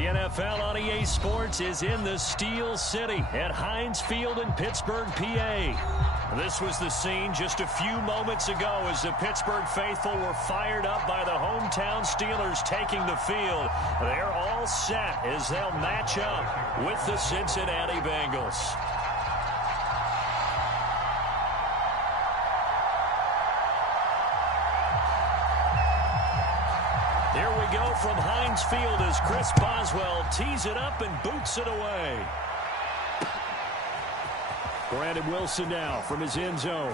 The NFL on EA Sports is in the Steel City at Heinz Field in Pittsburgh, PA. This was the scene just a few moments ago as the Pittsburgh faithful were fired up by the hometown Steelers taking the field. They're all set as they'll match up with the Cincinnati Bengals. Here we go from Heinz Field as Chris Boswell tees it up and boots it away. Brandon Wilson now from his end zone.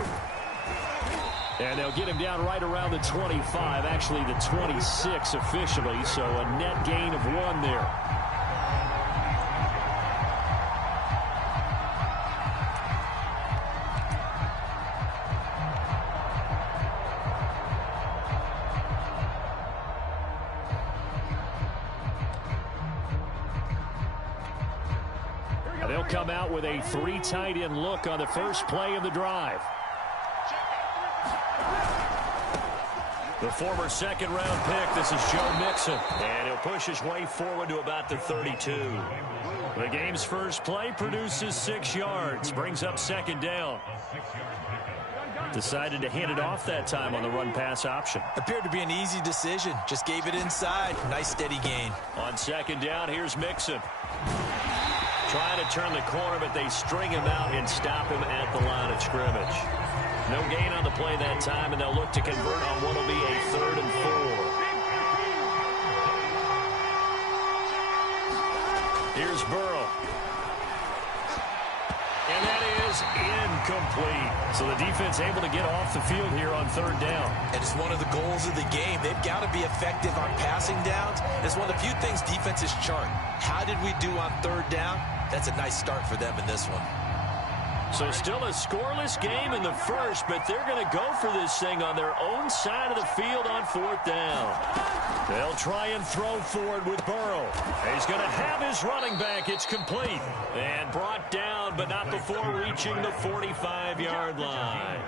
And they'll get him down right around the 25, actually the 26 officially, so a net gain of 1 there. They'll come out with a 3 tight end look on the first play of the drive. The former second-round pick, this is Joe Mixon. And he'll push his way forward to about the 32. The game's first play produces 6 yards, brings up second down. Decided to hand it off that time on the run-pass option. Appeared to be an easy decision. Just gave it inside. Nice steady gain. On second down, here's Mixon. Trying to turn the corner, but they string him out and stop him at the line of scrimmage. No gain on the play that time, and they'll look to convert on what will be a 3rd and 4. Here's Burrow. And that is incomplete. So the defense able to get off the field here on 3rd down. And it's one of the goals of the game. They've got to be effective on passing downs. It's one of the few things defenses chart. How did we do on 3rd down? That's a nice start for them in this one. So still a scoreless game in the first, but they're going to go for this thing on their own side of the field on 4th down. They'll try and throw forward with Burrow. He's going to have his running back. It's complete. And brought down, but not before reaching the 45-yard line.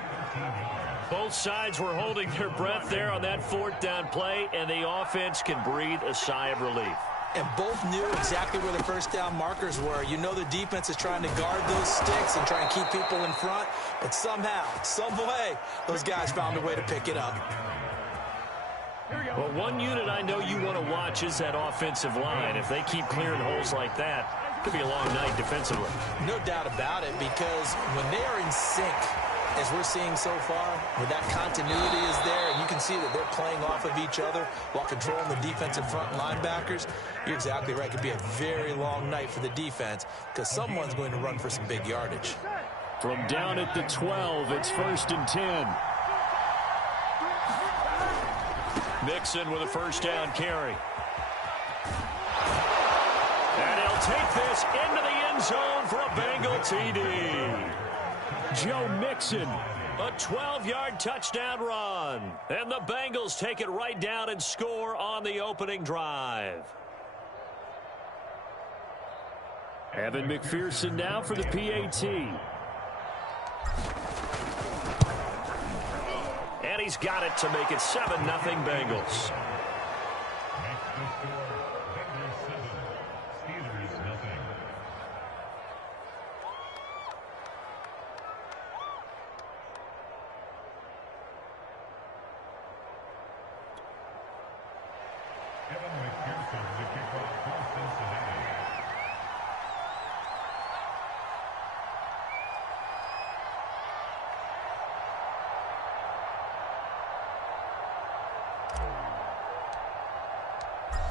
Both sides were holding their breath there on that 4th down play, and the offense can breathe a sigh of relief. And both knew exactly where the first down markers were. You know the defense is trying to guard those sticks and try and keep people in front. But somehow, some way, those guys found a way to pick it up. Well, one unit I know you want to watch is that offensive line. If they keep clearing holes like that, it could be a long night defensively. No doubt about it, because when they are in sync, as we're seeing so far, where that continuity is there, and you can see that they're playing off of each other while controlling the defensive front linebackers, you're exactly right. It could be a very long night for the defense because someone's going to run for some big yardage. From down at the 12, it's 1st and 10. Mixon with a first down carry. And he'll take this into the end zone for a Bengal TD. Joe Mixon, a 12-yard touchdown run. And the Bengals take it right down and score on the opening drive. Evan McPherson now for the PAT. And he's got it to make it 7-0 Bengals.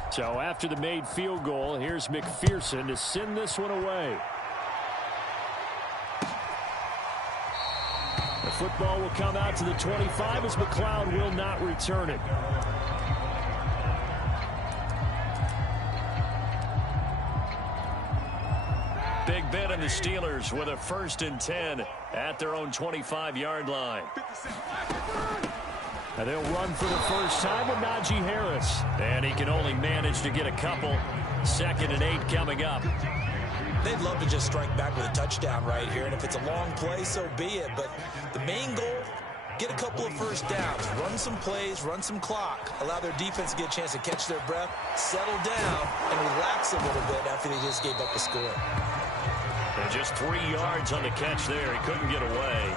So after the made field goal, here's McPherson to send this one away. The football will come out to the 25 as McLeod will not return it. Big Ben and the Steelers with a 1st and 10 at their own 25-yard line. And they'll run for the first time with Najee Harris. And he can only manage to get a couple. 2nd and 8 coming up. They'd love to just strike back with a touchdown right here. And if it's a long play, so be it. But the main goal, get a couple of first downs, run some plays, run some clock, allow their defense to get a chance to catch their breath, settle down, and relax a little bit after they just gave up a score. And just 3 yards on the catch there. He couldn't get away.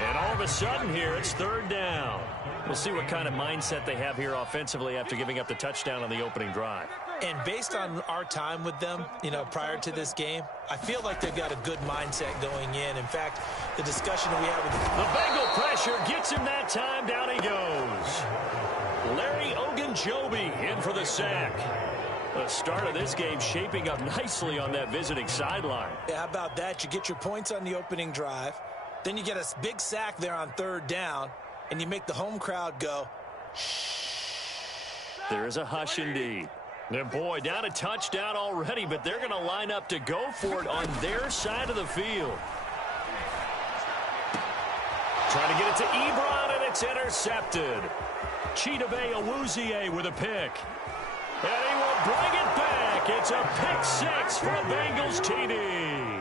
And all of a sudden here, it's third down. We'll see what kind of mindset they have here offensively after giving up the touchdown on the opening drive. And based on our time with them, prior to this game, I feel like they've got a good mindset going in. In fact, the discussion we had with the Bengal pressure gets him that time. Down he goes. Larry Ogunjobi in for the sack. The start of this game shaping up nicely on that visiting sideline. Yeah, how about that? You get your points on the opening drive. Then you get a big sack there on third down, and you make the home crowd go, shh. There is a hush indeed. And boy, down a touchdown already, but they're going to line up to go for it on their side of the field. Trying to get it to Ebron, and it's intercepted. Chidobe Awuzie with a pick. And he will bring it back. It's a pick six for a Bengals TD.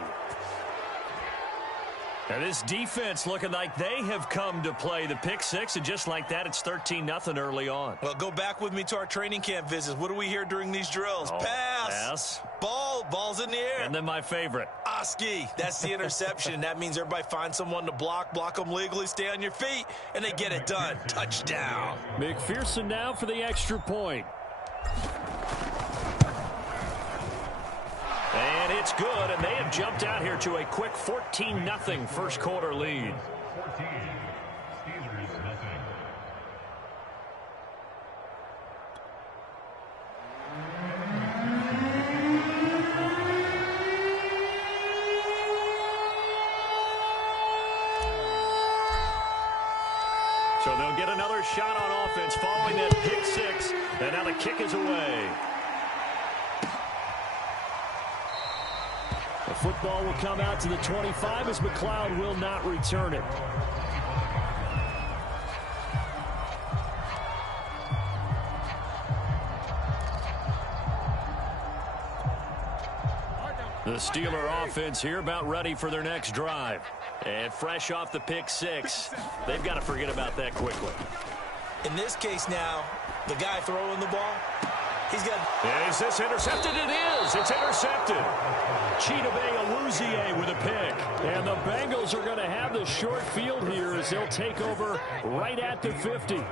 And this defense looking like they have come to play the pick six, and just like that, it's 13-0 early on. Well, go back with me to our training camp visits. What do we hear during these drills? Pass. Ball's in the air. And then my favorite. Oski. That's the interception. That means everybody finds someone to block them legally, stay on your feet, and they get it done. Touchdown. McPherson now for the extra point. And it's good, and they have jumped out here to a quick 14-0 first quarter lead. So they'll get another shot on offense following that pick six, and now the kick is away. The football will come out to the 25 as McLeod will not return it. The Steeler offense here about ready for their next drive. And fresh off the pick six, they've got to forget about that quickly. In this case now, the guy throwing the ball, he's got... Is this intercepted? It is. It's intercepted. Chidobe Awuzie with a pick. And the Bengals are going to have the short field here as they'll take over right at the 50.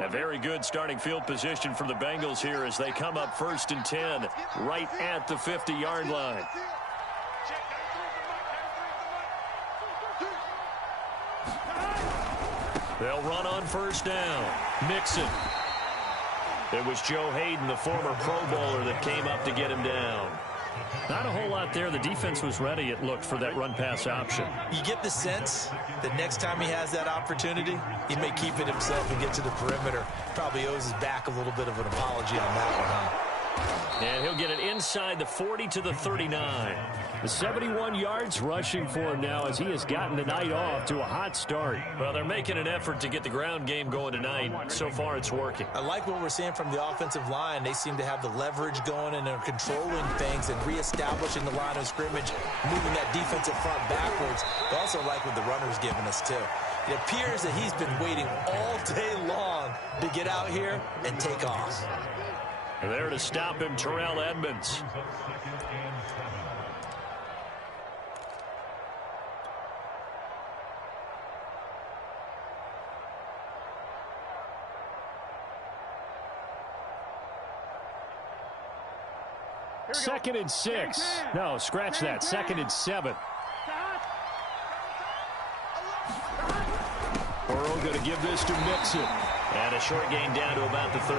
A very good starting field position for the Bengals here as they come up 1st and 10 right at the 50-yard line. They'll run on 1st down. Mixon. It was Joe Hayden, the former Pro Bowler, that came up to get him down. Not a whole lot there. The defense was ready, it looked, for that run-pass option. You get the sense that next time he has that opportunity, he may keep it himself and get to the perimeter. Probably owes his back a little bit of an apology on that one, huh? And he'll get it inside the 40 to the 39. The 71 yards rushing for him now as he has gotten the night off to a hot start. Well, they're making an effort to get the ground game going tonight. So far, it's working. I like what we're seeing from the offensive line. They seem to have the leverage going and are controlling things and reestablishing the line of scrimmage, moving that defensive front backwards. I also like what the runner's giving us, too. It appears that he's been waiting all day long to get out here and take off. There to stop him, Terrell Edmonds. Second and 6. No, scratch that. 2nd and 7. Burrow going to give this to Mixon. And a short gain down to about the 33.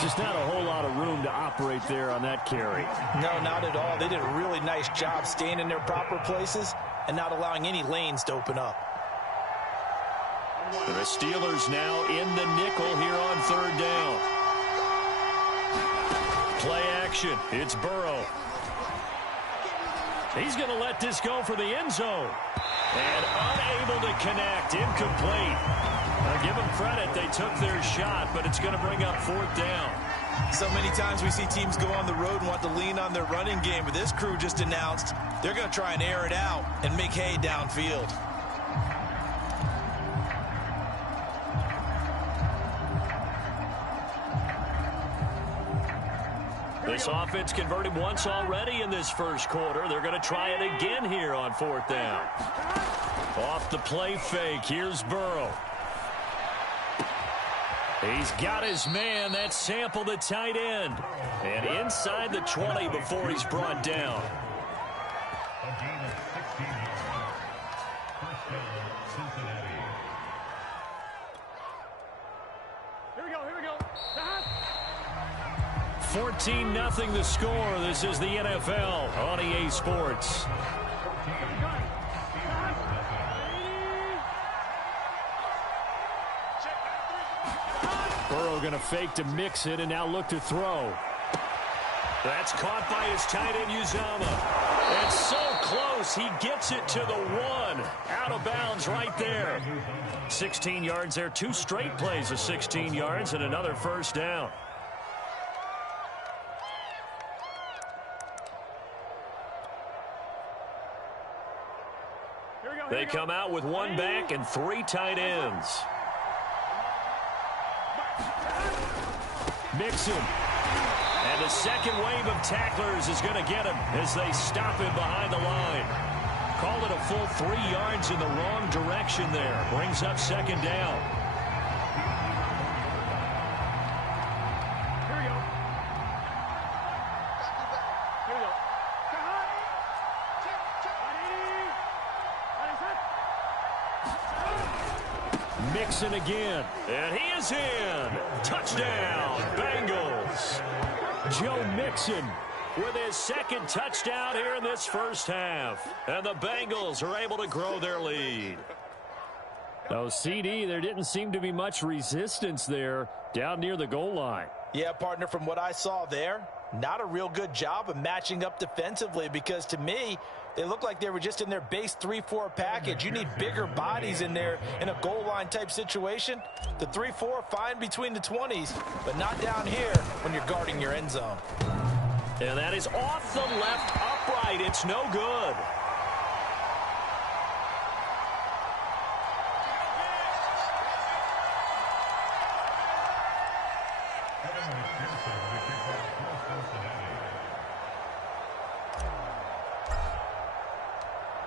Just not a whole lot of room to operate there on that carry. No, not at all. They did a really nice job staying in their proper places and not allowing any lanes to open up. The Steelers now in the nickel here on 3rd down. Play action. It's Burrow. He's going to let this go for the end zone. And unable to connect. Incomplete. Give him credit. took their shot, but it's going to bring up 4th down. So many times we see teams go on the road and want to lean on their running game, but this crew just announced they're going to try and air it out and make hay downfield. This offense converted once already in this first quarter. They're going to try it again here on 4th down. Off the play fake, here's Burrow. He's got his man. That's Sample, the tight end. And inside the 20 before he's brought down. A gain of 16 yards. First down, Cincinnati. Here we go. 14-0 the score. This is the NFL on EA Sports. Burrow going to fake to mix it and now look to throw. That's caught by his tight end, Uzomah. It's so close, he gets it to the 1. Out of bounds right there. 16 yards there, 2 straight plays of 16 yards and another first down. They come out with 1 back and 3 tight ends. Mixon. And the second wave of tacklers is going to get him as they stop him behind the line. Called it a full 3 yards in the wrong direction there. Brings up 2nd down. Here we go. Mixon again. And he is in. Touchdown, Bengals. Joe Mixon with his 2nd touchdown here in this first half. And the Bengals are able to grow their lead. Oh, CD, there didn't seem to be much resistance there down near the goal line. Yeah, partner, from what I saw there, not a real good job of matching up defensively because to me, they look like they were just in their base 3-4 package. You need bigger bodies in there in a goal line type situation. The 3-4, fine between the 20s, but not down here when you're guarding your end zone. And that is off the left upright. It's no good.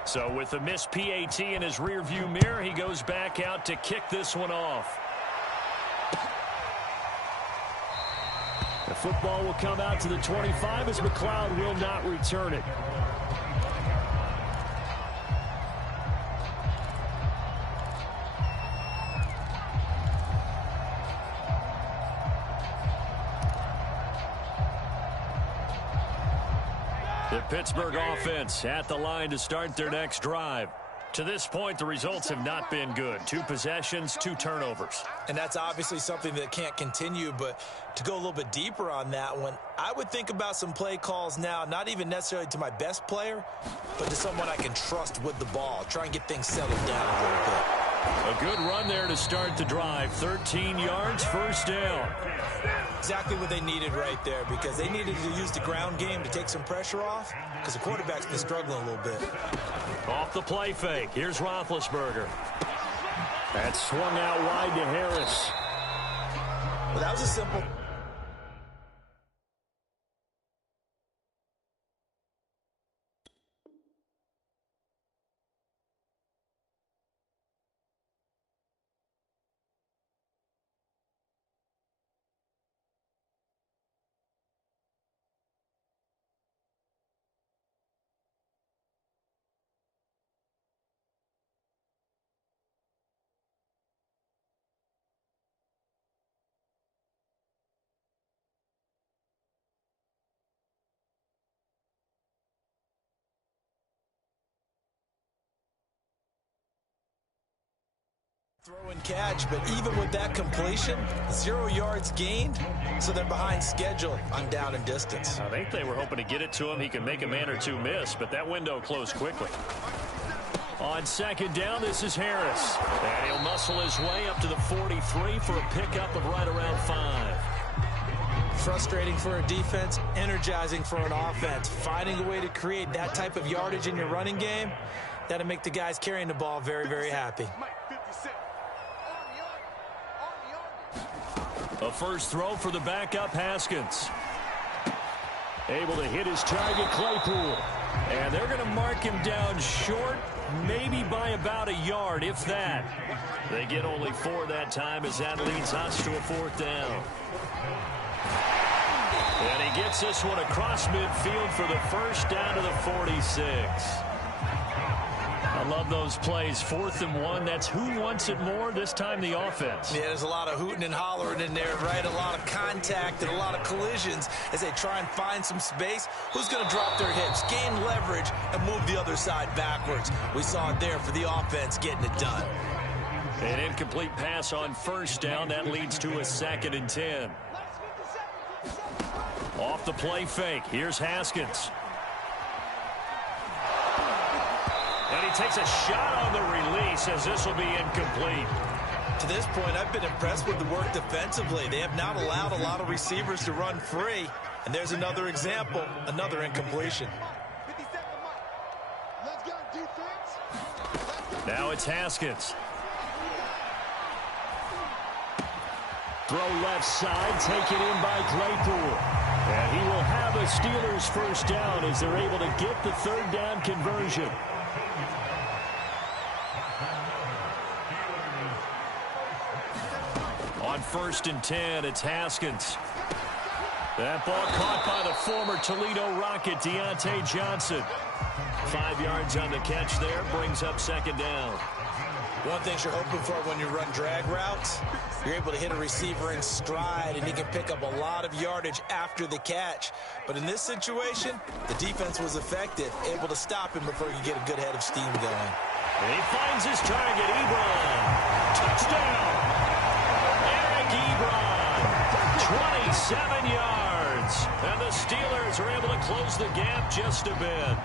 So with the missed PAT in his rearview mirror, he goes back out to kick this one off. The football will come out to the 25 as McLeod will not return it. The Pittsburgh offense at the line to start their next drive. To this point, the results have not been good. 2 possessions, 2 turnovers. And that's obviously something that can't continue, but to go a little bit deeper on that one, I would think about some play calls now, not even necessarily to my best player, but to someone I can trust with the ball. Try and get things settled down a little bit. A good run there to start the drive. 13 yards, first down. Exactly what they needed right there because they needed to use the ground game to take some pressure off because the quarterback's been struggling a little bit. Off the play fake. Here's Roethlisberger. That swung out wide to Harris. Well, that was a simple... throw and catch, but even with that completion, 0 yards gained, so they're behind schedule on down and distance. I think they were hoping to get it to him. He can make a man or two miss, but that window closed quickly. On second down, this is Harris. And he'll muscle his way up to the 43 for a pickup of right around 5. Frustrating for a defense, energizing for an offense. Finding a way to create that type of yardage in your running game, that'll make the guys carrying the ball very, very happy. A first throw for the backup, Haskins. Able to hit his target, Claypool. And they're going to mark him down short, maybe by about a yard, if that. They get only 4 that time as that leads us to a 4th down. And he gets this one across midfield for the first down to the 46. I love those plays. 4th and 1. That's who wants it more, this time the offense. Yeah, there's a lot of hooting and hollering in there, right? A lot of contact and a lot of collisions as they try and find some space. Who's going to drop their hips, gain leverage, and move the other side backwards? We saw it there for the offense getting it done. An incomplete pass on first down. That leads to a 2nd and 10. Off the play fake. Here's Haskins. And he takes a shot on the release as this will be incomplete. To this point, I've been impressed with the work defensively. They have not allowed a lot of receivers to run free. And there's another example, another incompletion. Now it's Haskins. Throw left side, taken in by Claypool. And he will have a Steelers first down as they're able to get the 3rd down conversion. On 1st and 10, it's Haskins. That ball caught by the former Toledo Rocket, Deontay Johnson. 5 yards on the catch there, brings up 2nd down. One thing you're hoping for when you run drag routes, you're able to hit a receiver in stride, and he can pick up a lot of yardage after the catch. But in this situation, the defense was effective, able to stop him before he could get a good head of steam going. And he finds his target, Ebron. Touchdown! Eric Ebron, 27 yards. And the Steelers are able to close the gap just a bit.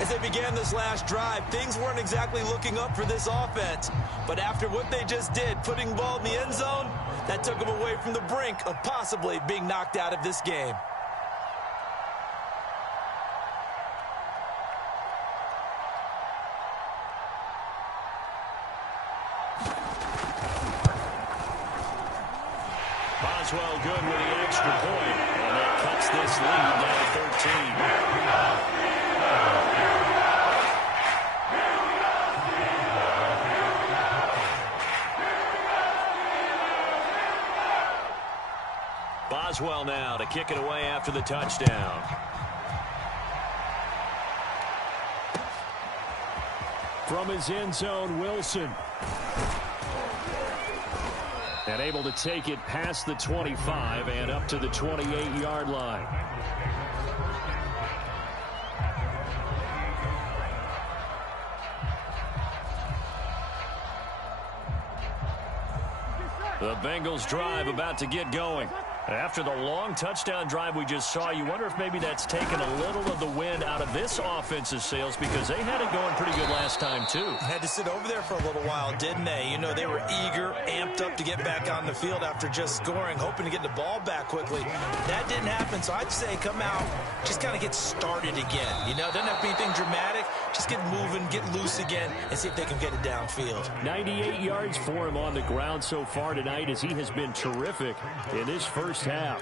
As they began this last drive, things weren't exactly looking up for this offense. But after what they just did, putting the ball in the end zone, that took them away from the brink of possibly being knocked out of this game. Boswell good with the extra point, and that cuts this lead down to 13. Boswell now to kick it away after the touchdown. From his end zone, Wilson. And able to take it past the 25 and up to the 28-yard line. The Bengals drive about to get going. After the long touchdown drive we just saw, you wonder if maybe that's taken a little of the wind out of this offense's sails, because they had it going pretty good last time, too. Had to sit over there for a little while, didn't they? You know, they were eager, amped up to get back on the field after just scoring, hoping to get the ball back quickly. That didn't happen, so I'd say come out, just kind of get started again. You know, doesn't have to be anything dramatic. Just get moving, get loose again, and see if they can get it downfield. 98 yards for him on the ground so far tonight, as he has been terrific in this first half.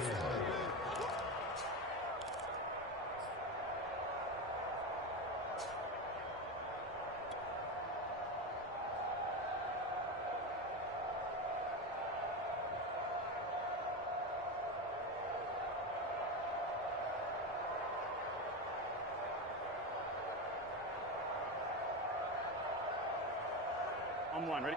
On one, ready?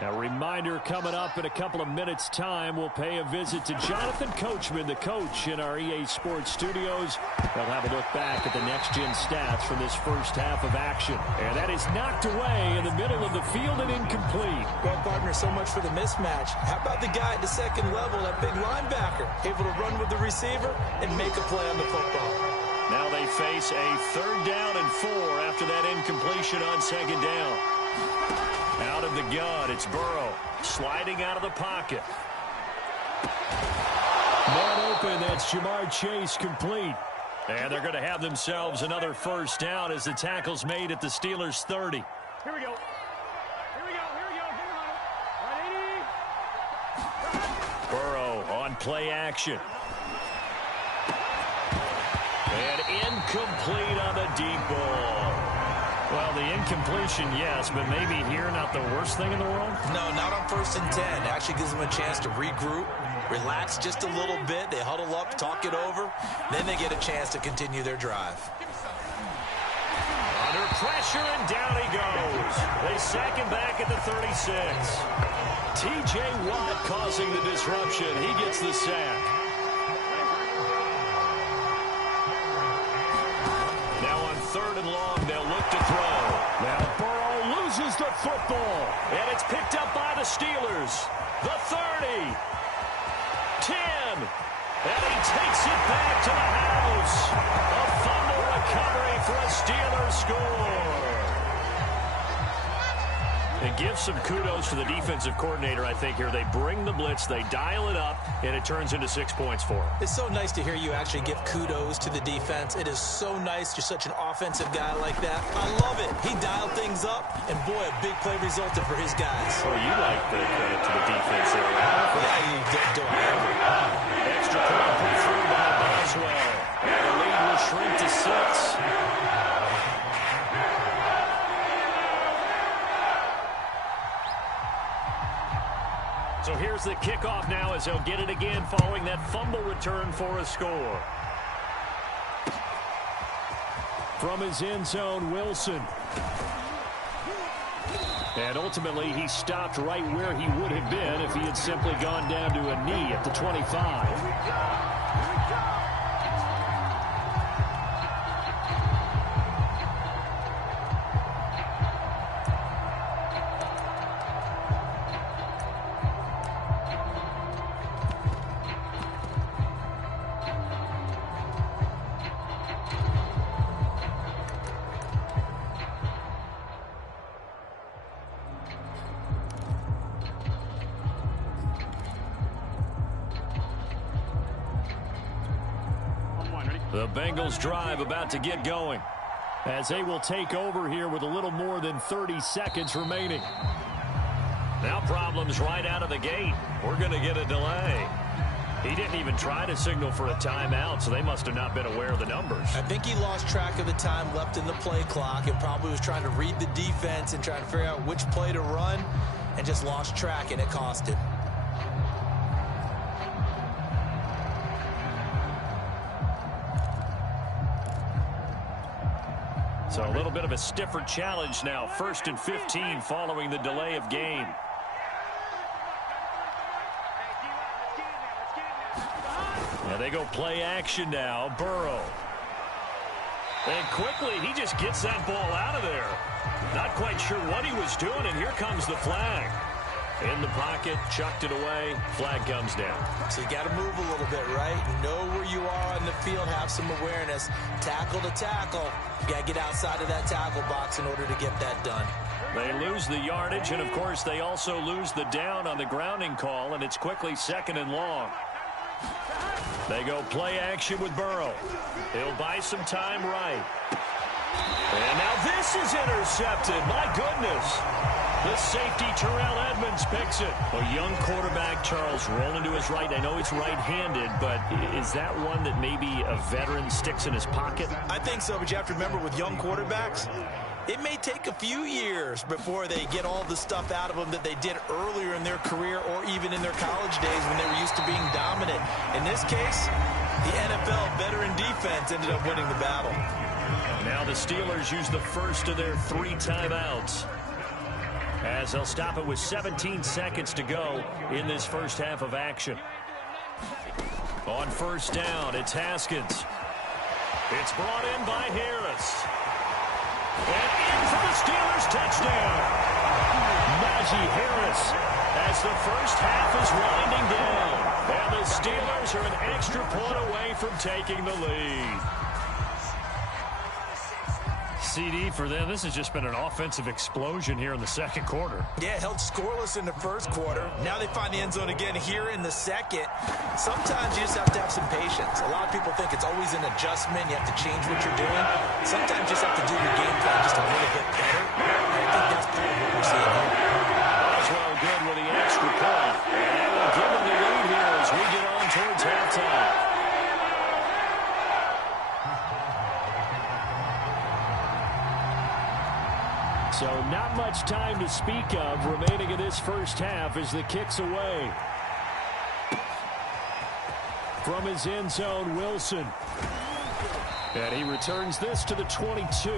A reminder, coming up in a couple of minutes' time, we'll pay a visit to Jonathan Coachman, the coach in our EA Sports studios. They'll have a look back at the next-gen stats from this first half of action. And that is knocked away in the middle of the field and incomplete. Well, partner, so much for the mismatch. How about the guy at the second level, that big linebacker, able to run with the receiver and make a play on the football? Now they face a 3rd down and 4 after that incompletion on 2nd down. Out of the gun, it's Burrow sliding out of the pocket. Man open, that's Jamar Chase complete. And they're going to have themselves another 1st down as the tackle's made at the Steelers' 30. Here we go. Here we go. Here we go. Get him on. Burrow on play action. And incomplete on the deep ball. Well, the incompletion, yes, but maybe here not the worst thing in the world? No, not on 1st and 10. It actually gives them a chance to regroup, relax just a little bit. They huddle up, talk it over. Then they get a chance to continue their drive. Under pressure, and down he goes. They sack him back at the 36. T.J. Watt causing the disruption. He gets the sack. Now on 3rd and long, they'll look to throw. Now Burrow loses the football. And it's picked up by the Steelers. The 30. 10. And he takes it back to the house. A fumble recovery for a Steelers score. It gives some kudos to the defensive coordinator, I think, here. They bring the blitz, they dial it up, and it turns into 6 points for them. It's so nice to hear you actually give kudos to the defense. It is so nice. You're such an offensive guy like that. I love it. He dialed things up, and boy, a big play resulted for his guys. Oh, you like the credit to the defense there, right? Yeah, you do I ever. Extra point put through by Boswell. And the lead will shrink to 6. So here's the kickoff now as they'll get it again following that fumble return for a score. From his end zone, Wilson. And ultimately, he stopped right where he would have been if he had simply gone down to a knee at the 25. The Bengals drive about to get going as they will take over here with a little more than 30 seconds remaining. Now problems right out of the gate. We're going to get a delay. He didn't even try to signal for a timeout, so they must have not been aware of the numbers. I think he lost track of the time left in the play clock and probably was trying to read the defense and trying to figure out which play to run and just lost track, and it cost him. So a little bit of a stiffer challenge now. 1st and 15 following the delay of game. Now they go play action now. Burrow. And quickly, he just gets that ball out of there. Not quite sure what he was doing, and here comes the flag. In the pocket, chucked it away, flag comes down. So you got to move a little bit, right? Know where you are on the field, have some awareness. Tackle to tackle. You got to get outside of that tackle box in order to get that done. They lose the yardage, and of course they also lose the down on the grounding call, and it's quickly 2nd and long. They go play action with Burrow. He'll buy some time right. And now this is intercepted. My goodness. The safety, Terrell Edmonds, picks it. A young quarterback, Charles, rolling to his right. I know he's right-handed, but is that one that maybe a veteran sticks in his pocket? I think so, but you have to remember with young quarterbacks, it may take a few years before they get all the stuff out of them that they did earlier in their career or even in their college days when they were used to being dominant. In this case, the NFL veteran defense ended up winning the battle. Now the Steelers use the first of their 3 timeouts, as they'll stop it with 17 seconds to go in this first half of action. On 1st down, it's Haskins. It's brought in by Harris. And in for the Steelers touchdown. Najee Harris as the first half is winding down. And the Steelers are an extra point away from taking the lead. CD, for them, this has just been an offensive explosion here in the second quarter. Yeah, held scoreless in the first quarter. Now they find the end zone again here in the second. Sometimes you just have to have some patience. A lot of people think it's always an adjustment. You have to change what you're doing. Sometimes you just have to do your game plan just a little bit better. And I think that's part of what we're seeing here. Boswell good with the extra point. And we'll give them the lead here as we get on towards halftime. So not much time to speak of remaining in this first half as the kick's away. From his end zone, Wilson. And he returns this to the 22.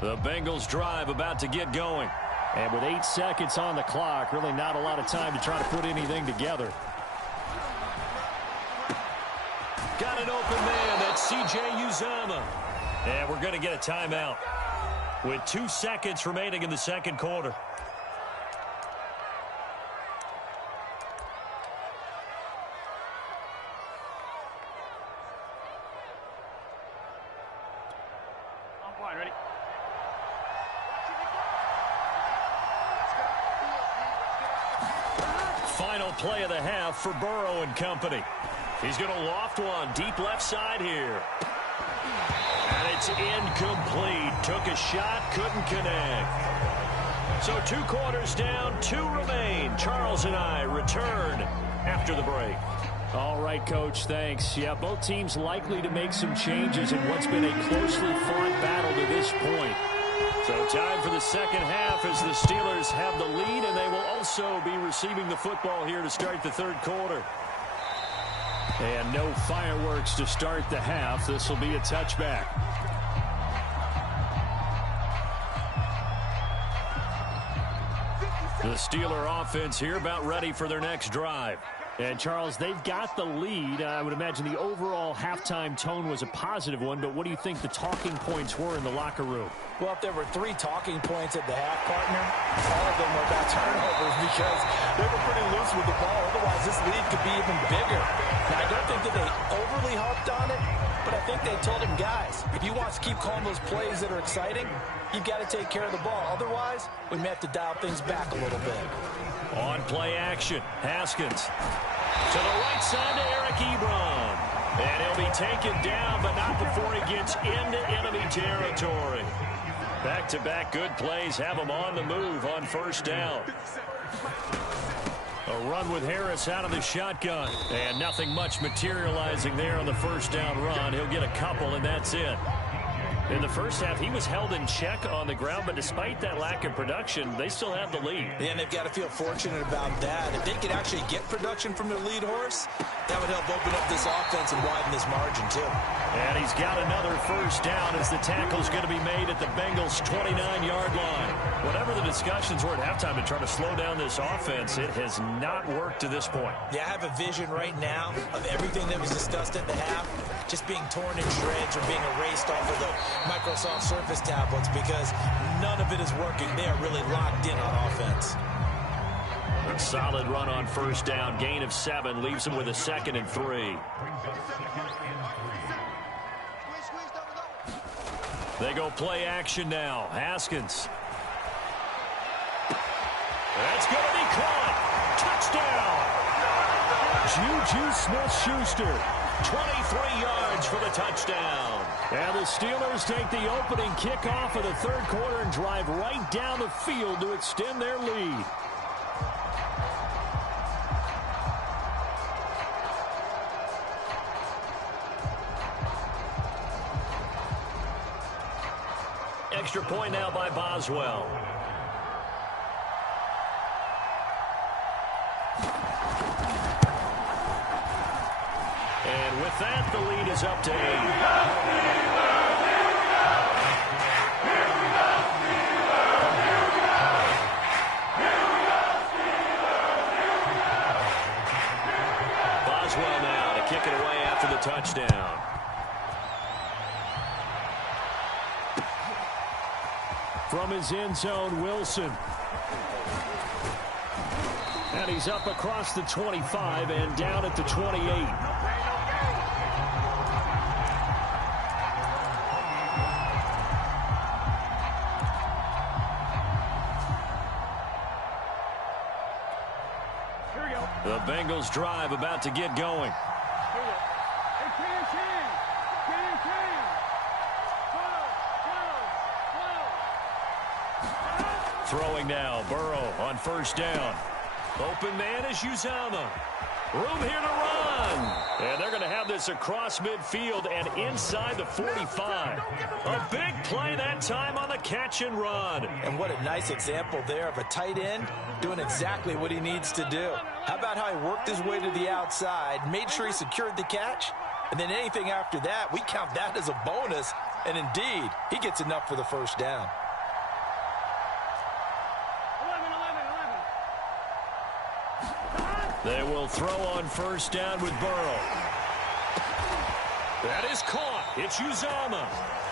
The Bengals drive about to get going. And with 8 seconds on the clock, really not a lot of time to try to put anything together. Got an open man. That's C.J. Uzomah. And we're going to get a timeout with 2 seconds remaining in the second quarter. Ready? Final play of the half for Burrow and company. He's going to loft one deep left side here. And it's incomplete. Took a shot, couldn't connect. So 2 quarters down, 2 remain. Charles and I return after the break. All right, Coach, thanks. Yeah, both teams likely to make some changes in what's been a closely fought battle to this point. So time for the second half as the Steelers have the lead, and they will also be receiving the football here to start the third quarter. And no fireworks to start the half. This will be a touchback. The Steeler offense here about ready for their next drive. And, Charles, they've got the lead. I would imagine the overall halftime tone was a positive one, but what do you think the talking points were in the locker room? Well, if there were 3 talking points at the half, partner, all of them were about turnovers because they were pretty loose with the ball. Otherwise, this lead could be even bigger. Now, I don't think that they overly harped on it, but I think they told him, guys, if you want to keep calling those plays that are exciting, you've got to take care of the ball. Otherwise, we may have to dial things back a little bit. On play action, Haskins to the right side to Eric Ebron. And he'll be taken down, but not before he gets into enemy territory. Back-to-back good plays have him on the move on first down. A run with Harris out of the shotgun. And nothing much materializing there on the first down run. He'll get a couple, and that's it. In the first half, he was held in check on the ground, but despite that lack of production, they still have the lead. Yeah, and they've got to feel fortunate about that. If they could actually get production from their lead horse, that would help open up this offense and widen this margin, too. And he's got another first down as the tackle's going to be made at the Bengals' 29-yard line. Whatever the discussions were at halftime to try to slow down this offense, it has not worked to this point. Yeah, I have a vision right now of everything that was discussed at the half just being torn in shreds or being erased off of the Microsoft Surface tablets because none of it is working. They are really locked in on offense. A solid run on first down. Gain of 7 leaves him with a 2nd and 3. They go play action now. Haskins. That's going to be caught. Touchdown. Juju Smith-Schuster. 23 yards for the touchdown. And the Steelers take the opening kickoff of the third quarter and drive right down the field to extend their lead. Extra point now by Boswell. And with that, the lead is up to 8. Boswell now to kick it away after the touchdown. From his end zone, Wilson. And he's up across the 25 and down at the 28. The Bengals drive about to get going. Throwing now, Burrow on first down. Open man is Uzama. Room here to run. And they're going to have this across midfield and inside the 45. A big play that time on the catch and run. And what a nice example there of a tight end doing exactly what he needs to do. How about how he worked his way to the outside, made sure he secured the catch, and then anything after that, we count that as a bonus. And indeed, he gets enough for the first down. They will throw on first down with Burrow. That is caught. It's Uzama.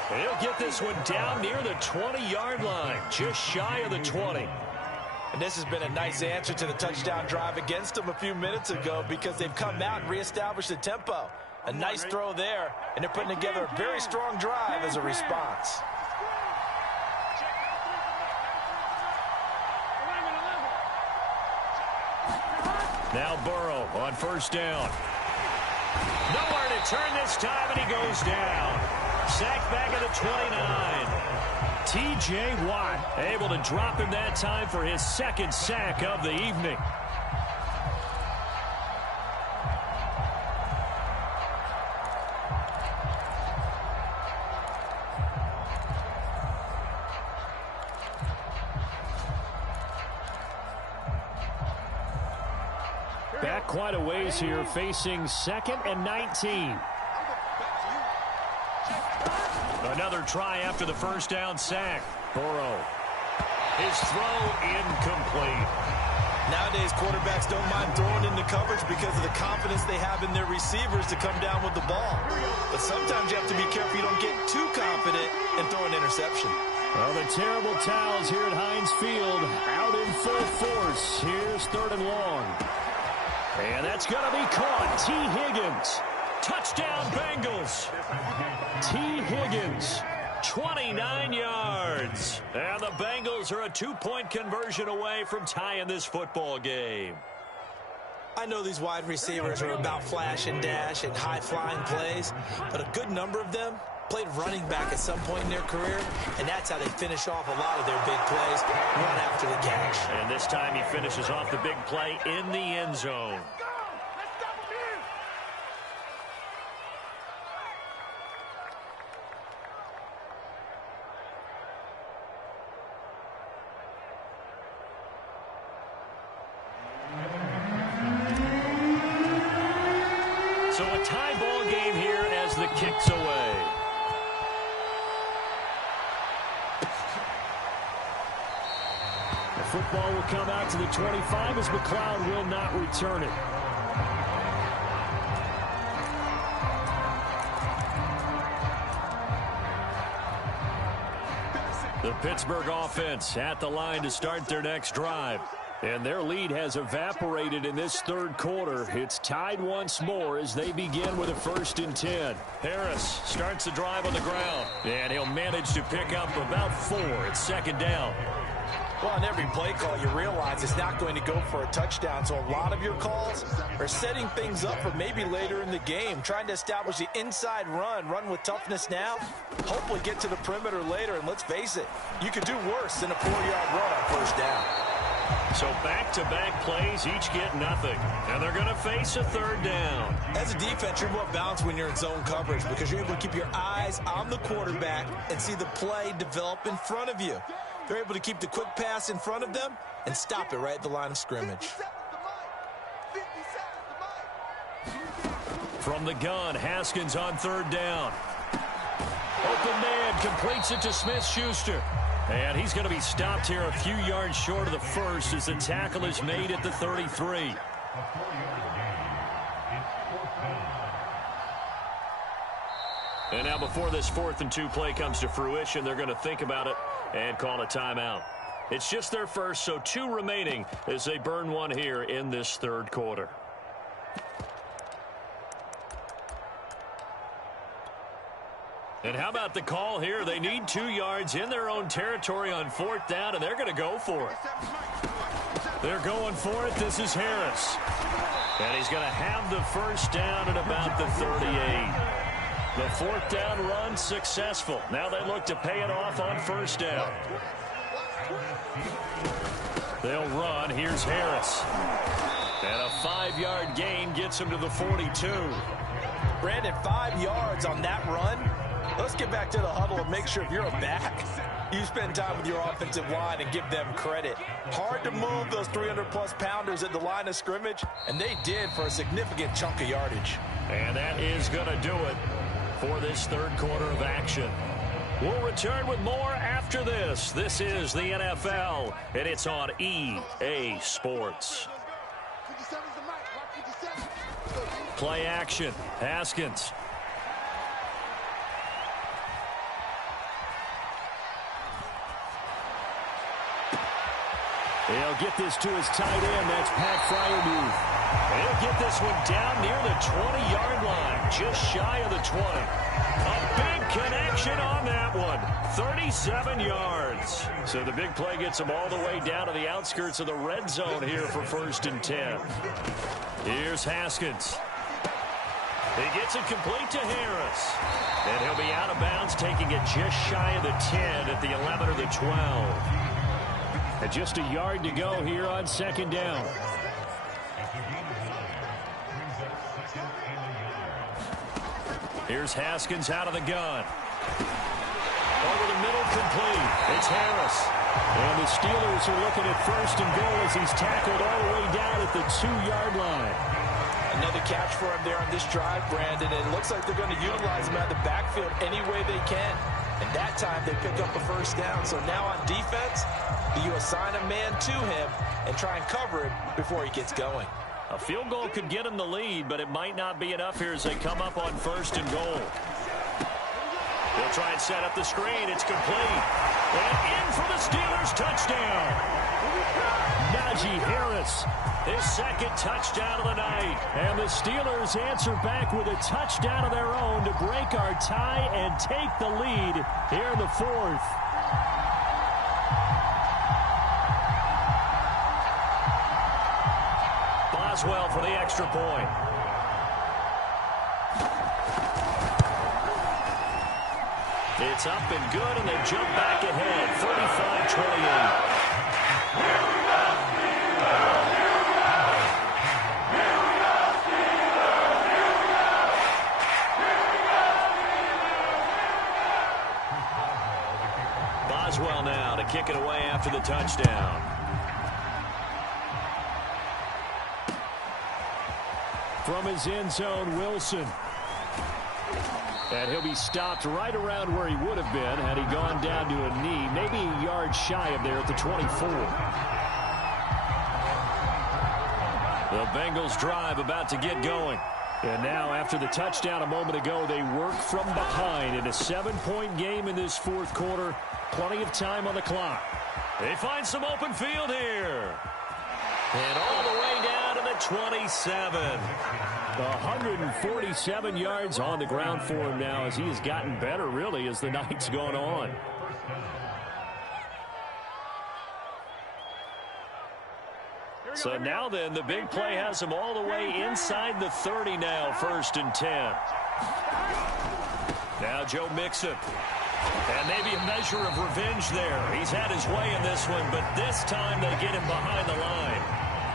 He'll get this one down near the 20-yard line, just shy of the 20. And this has been a nice answer to the touchdown drive against them a few minutes ago because they've come out and reestablished the tempo. A nice throw there, and they're putting together a very strong drive as a response. Now Burrow on first down. Nowhere to turn this time, and he goes down. Sacked back at the 29. T.J. Watt able to drop him that time for his second sack of the evening. Back quite a ways here, facing 2nd and 19. Another try after the first down sack. Burrow. His throw incomplete. Nowadays, quarterbacks don't mind throwing into coverage because of the confidence they have in their receivers to come down with the ball. But sometimes you have to be careful you don't get too confident and throw an interception. Well, the terrible towels here at Heinz Field out in full force. Here's 3rd and long. And that's going to be caught. T. Higgins. Touchdown, Bengals. T. Higgins, 29 yards. And the Bengals are a 2-point conversion away from tying this football game. I know these wide receivers are about flash and dash and high-flying plays, but a good number of them played running back at some point in their career, and that's how they finish off a lot of their big plays, run after the catch. And this time he finishes off the big play in the end zone. So a tie ball game here as the kick's away. The football will come out to the 25 as McLeod will not return it. The Pittsburgh offense at the line to start their next drive. And their lead has evaporated in this 3rd quarter. It's tied once more as they begin with a 1st and 10. Harris starts the drive on the ground, and he'll manage to pick up about 4 at 2nd down. Well, on every play call, you realize it's not going to go for a touchdown, so a lot of your calls are setting things up for maybe later in the game, trying to establish the inside run with toughness now, hopefully get to the perimeter later, and let's face it, you could do worse than a 4-yard run on 1st down. So back-to-back plays, each get nothing. And they're going to face a 3rd down. As a defense, you're more balanced when you're in zone coverage because you're able to keep your eyes on the quarterback and see the play develop in front of you. They're able to keep the quick pass in front of them and stop it right at the line of scrimmage. From the gun, Haskins on 3rd down. Open man completes it to Smith-Schuster. And he's going to be stopped here a few yards short of the 1st as the tackle is made at the 33. And now before this 4th and 2 play comes to fruition, they're going to think about it and call a timeout. It's just their first, so 2 remaining as they burn one here in this third quarter. And how about the call here? They need 2 yards in their own territory on 4th down, and they're going to go for it. They're going for it. This is Harris. And he's going to have the first down at about the 38. The 4th down run successful. Now they look to pay it off on 1st down. They'll run. Here's Harris. And a 5-yard gain gets him to the 42. Brandon, 5 yards on that run. Let's get back to the huddle and make sure if you're a back, you spend time with your offensive line and give them credit. Hard to move those 300-plus pounders at the line of scrimmage, and they did for a significant chunk of yardage. And that is going to do it for this third quarter of action. We'll return with more after this. This is the NFL, and it's on EA Sports. Play action. Haskins. He'll get this to his tight end. That's Pat Fryermuth. He'll get this one down near the 20-yard line, just shy of the 20. A big connection on that one, 37 yards. So the big play gets him all the way down to the outskirts of the red zone here for 1st and 10. Here's Haskins. He gets it complete to Harris. And he'll be out of bounds, taking it just shy of the 10 at the 11 or the 12. And just a yard to go here on 2nd down. Here's Haskins out of the gun. Over the middle, complete. It's Harris. And the Steelers are looking at 1st and goal as he's tackled all the way down at the 2-yard line. Another catch for him there on this drive, Brandon. And it looks like they're going to utilize him out of the backfield any way they can. And that time they pick up a 1st down. So now on defense, you assign a man to him and try and cover him before he gets going. A field goal could get him the lead, but it might not be enough here as they come up on 1st and goal. They'll try and set up the screen. It's complete. And in for the Steelers touchdown. Najee Harris, his 2nd touchdown of the night. And the Steelers answer back with a touchdown of their own to break our tie and take the lead here in the 4th. Boswell for the extra point. It's up and good, and they jump back ahead, 35-28. Boswell now to kick it away after the touchdown. From his end zone, Wilson. And he'll be stopped right around where he would have been had he gone down to a knee, maybe a yard shy of there at the 24. The Bengals drive about to get going. And now, after the touchdown a moment ago, they work from behind in a 7-point game in this 4th quarter. Plenty of time on the clock. They find some open field here. And all the way down to the 27. 147 yards on the ground for him now as he has gotten better, really, as the night's gone on. So now then, the big play has him all the way inside the 30 now, 1st and 10. Now Joe Mixon. And maybe a measure of revenge there. He's had his way in this one, but this time they get him behind the line.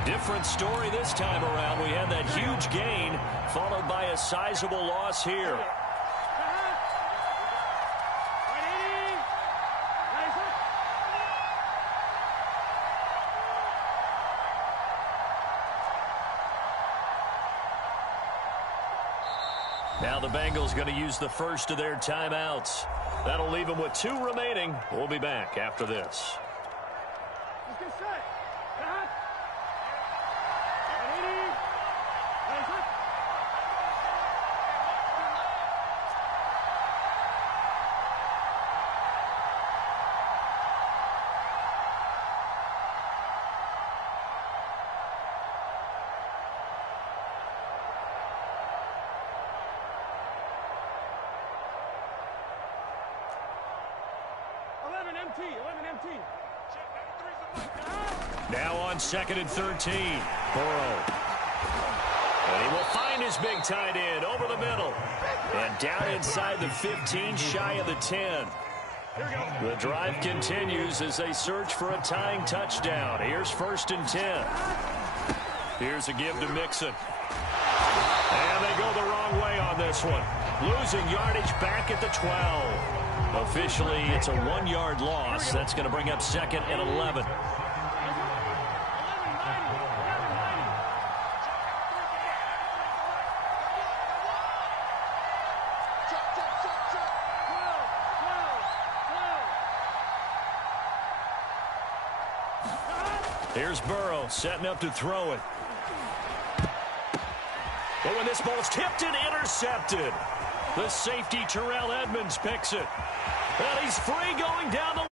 Different story this time around. We had that huge gain followed by a sizable loss here. Now the Bengals going to use the first of their timeouts. That'll leave them with 2 remaining. We'll be back after this. Now on 2nd and 13. Burrow. And he will find his big tight end over the middle. And down inside the 15, shy of the 10. The drive continues as they search for a tying touchdown. Here's 1st and 10. Here's a give to Mixon. And they go the wrong way on this one. Losing yardage back at the 12. Officially, it's a 1-yard loss. That's going to bring up 2nd and 11. Here's Burrow setting up to throw it. But when this ball's tipped and intercepted, the safety Terrell Edmonds picks it. And he's free going down the